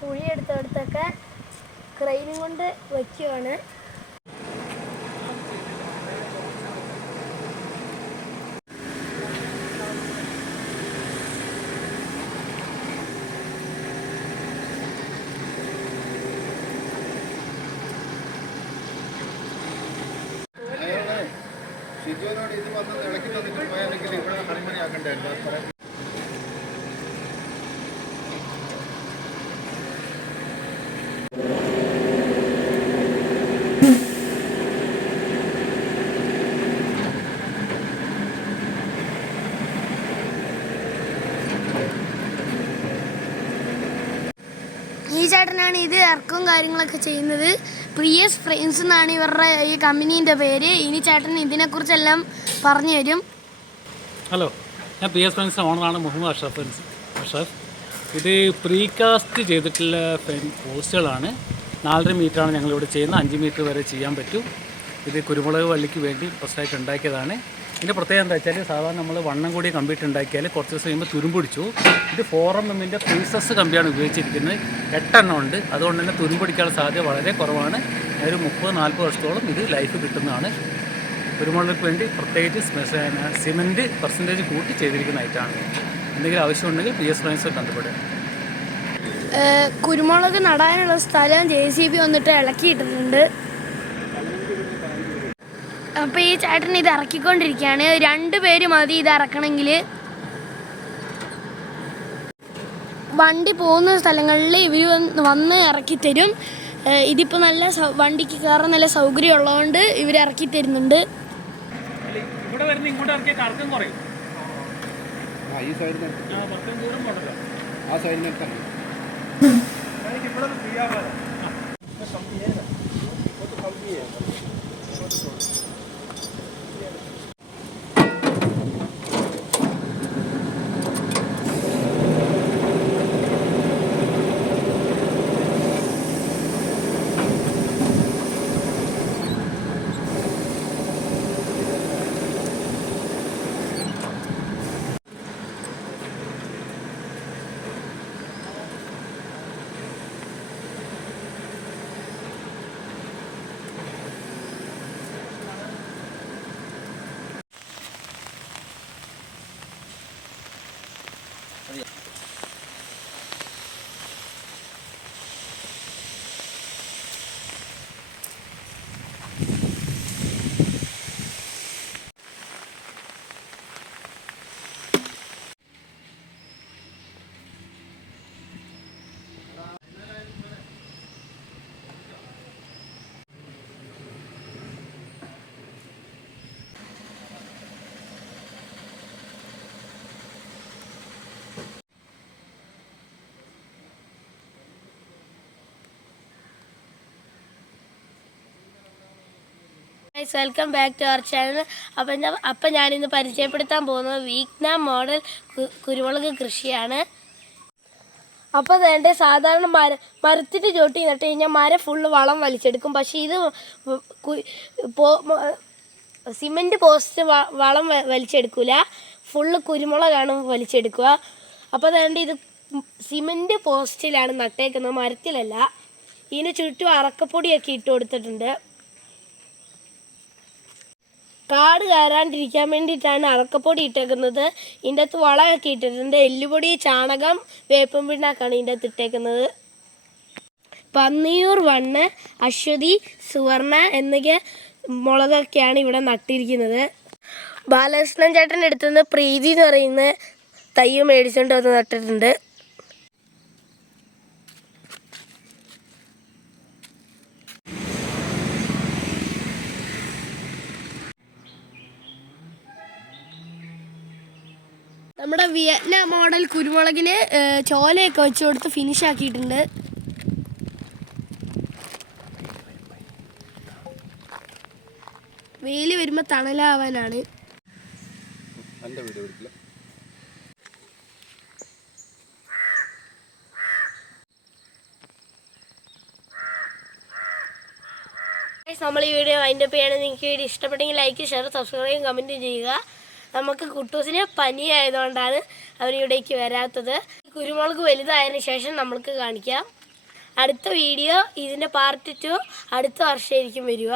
കുഴിയെടുത്തടുത്തൊക്കെ ക്രെയിനും കൊണ്ട് വയ്ക്കുവാണ് അയാൾ ഷിജുവിനോട് ഇത് വന്ന് ഇളക്കി തന്നിട്ട് പോയാലെങ്കിൽ ഇവിടെ കളിമണി ആക്കണ്ടായിരുന്നു ഈ ചേട്ടനാണ് ഇത് ഇറക്കവും കാര്യങ്ങളൊക്കെ ചെയ്യുന്നത്. പ്രിയസ് ഫ്രെയിംസ് എന്നാണ് ഇവരുടെ ഈ കമ്പനീന്റെ പേര്. ഇനി ചേട്ടൻ ഇതിനെക്കുറിച്ചെല്ലാം പറഞ്ഞു തരും. ഹലോ ഞാൻ പ്രിയസ് ഫ്രെയിംസ് ഓണറാണ് മുഹമ്മദ് അഷ്റഫ് അഷ്റഫ് ഇത് പ്രീകാസ്റ്റ് ചെയ്തിട്ടുള്ള പോസ്റ്റുകളാണ് നാലര മീറ്ററാണ് ഞങ്ങളിവിടെ ചെയ്യുന്നത്. അഞ്ച് മീറ്റർ വരെ ചെയ്യാൻ പറ്റും. ഇത് കുരുമുളക് വള്ളിക്ക് വേണ്ടി ഫസ്റ്റായിട്ട് ഉണ്ടാക്കിയതാണ്. ഇതിന്റെ പ്രത്യേകത എന്താ വെച്ചാൽ സാധാരണ നമ്മൾ വണ്ണം കൂടി കമ്പിയിട്ട് ഉണ്ടാക്കിയാൽ കുറച്ച് ദിവസം കഴിയുമ്പോൾ തുരുമ്പിടിച്ചു ഇത് ഫോർ എം എമ്മിന്റെ പീസസ് കമ്പിയാണ് ഉപയോഗിച്ചിരിക്കുന്നത്. എട്ടെണ്ണം ഉണ്ട്. അതുകൊണ്ട് തന്നെ തുരുമ്പിടിക്കാനുള്ള സാധ്യത വളരെ കുറവാണ്. ഒരു മുപ്പത് നാൽപ്പത് വർഷത്തോളം ഇത് ലൈഫ് കിട്ടുന്നതാണ്. കുരുമുളക് വേണ്ടി പ്രത്യേകിച്ച് സിമെന്റ് പെർസെന്റേജ് കൂട്ടി ചെയ്തിരിക്കുന്ന ഐറ്റമാണ് എന്തെങ്കിലും ആവശ്യമുണ്ടെങ്കിൽ പി എസ് ഫ്രണ്ട്സ് ബന്ധപ്പെടുക. കുരുമുളക് നടാനുള്ള സ്ഥലം ജെ സി ബി വന്നിട്ട് ഇളക്കിയിട്ടുണ്ട് അപ്പോൾ ഈ ചേട്ടൻ ഇത് ഇറക്കിക്കൊണ്ടിരിക്കുകയാണ്. രണ്ട് പേര് മതി ഇത് ഇറക്കണമെങ്കിൽ വണ്ടി പോകുന്ന സ്ഥലങ്ങളിൽ ഇവർ വന്ന് ഇറക്കി തരും. ഇതിപ്പോ ഇതിപ്പോൾ നല്ല വണ്ടിക്ക് കയറാൻ നല്ല സൗകര്യം ഉള്ളതുകൊണ്ട് ഇവർ ഇറക്കി തരുന്നുണ്ട്. ഇവിടെ വരുന്ന ഇങ്ങോട്ട് ഇറക്കിയ കറക്കം കുറയും. ആ ഈ സൈഡിൽ നിന്ന് കുറച്ചും ദൂരം പോകണ്ടല്ലോ ആ സൈഡിൽ നിന്ന് തന്നെ welcome back to our channel അപ്പം ഞാൻ അപ്പം ഞാനിന്ന് പരിചയപ്പെടുത്താൻ പോകുന്നത് വീക്ന മോഡൽ കുരുമുളക് കൃഷിയാണ്. അപ്പോൾ വേണ്ട സാധാരണ മര മരത്തിന്റെ ചോട്ടി നട്ട് കഴിഞ്ഞാൽ മരം ഫുള്ള് വളം വലിച്ചെടുക്കും. പക്ഷേ ഇത് സിമെന്റ് പോസ്റ്റ് വളം വലിച്ചെടുക്കില്ല വലിച്ചെടുക്കൂല. ഫുള്ള് കുരുമുളകാണ് വലിച്ചെടുക്കുക. അപ്പോൾ വേണ്ട ഇത് സിമെന്റ് പോസ്റ്റിലാണ് നട്ടേക്കുന്നത്. മരത്തിലല്ല. ഇതിന് ചുറ്റും അറക്കപ്പൊടിയൊക്കെ ഇട്ട് കൊടുത്തിട്ടുണ്ട്. കാട് കയറാണ്ടിരിക്കാൻ വേണ്ടിയിട്ടാണ് അറക്കപ്പൊടി ഇട്ടേക്കുന്നത്. ഇതിന്റെ അകത്ത് വളമൊക്കെ ഇട്ടിട്ടുണ്ട്. എല്ലുപൊടി ചാണകം വേപ്പൻ പിണ്ണാക്കാണ് ഇതിന്റെ അകത്ത് ഇട്ടേക്കുന്നത്. പന്നിയൂർ വണ്ണ് അശ്വതി സുവർണ എന്നൊക്കെ മുളകൊക്കെയാണ് ഇവിടെ നട്ടിരിക്കുന്നത്. ബാലകൃഷ്ണൻ ചേട്ടന്റെ അടുത്തുനിന്ന് പ്രീതി എന്ന് പറയുന്ന തയ്യ് മേടിച്ചുകൊണ്ട് വന്ന് നട്ടിട്ടുണ്ട്. നമ്മുടെ വിയറ്റ്നാം മോഡൽ കുരുമുളകിന് ചോലയൊക്കെ വെച്ച് കൊടുത്ത് ഫിനിഷ് ആക്കിയിട്ടുണ്ട്. വെയിൽ വരുമ്പോൾ തണലാവാനാണ്. നമ്മൾ ഈ വീഡിയോ അതിന്റെ പേയാണ് നിങ്ങൾക്ക് വീഡിയോ ഇഷ്ടപ്പെട്ടെങ്കിൽ ലൈക്ക് ഷെയർ സബ്സ്ക്രൈബ് കമന്റും ചെയ്യുക. നമുക്ക് കുട്ടൂസിന് പനി ആയതുകൊണ്ടാണ് അവരിവിടേക്ക് വരാത്തത്. കുരുമുളക് വലുതായതിനു ശേഷം നമ്മൾക്ക് കാണിക്കാം. അടുത്ത വീഡിയോ ഇതിന്റെ പാർട്ട് ടു അടുത്ത വർഷമായിരിക്കും വരിക.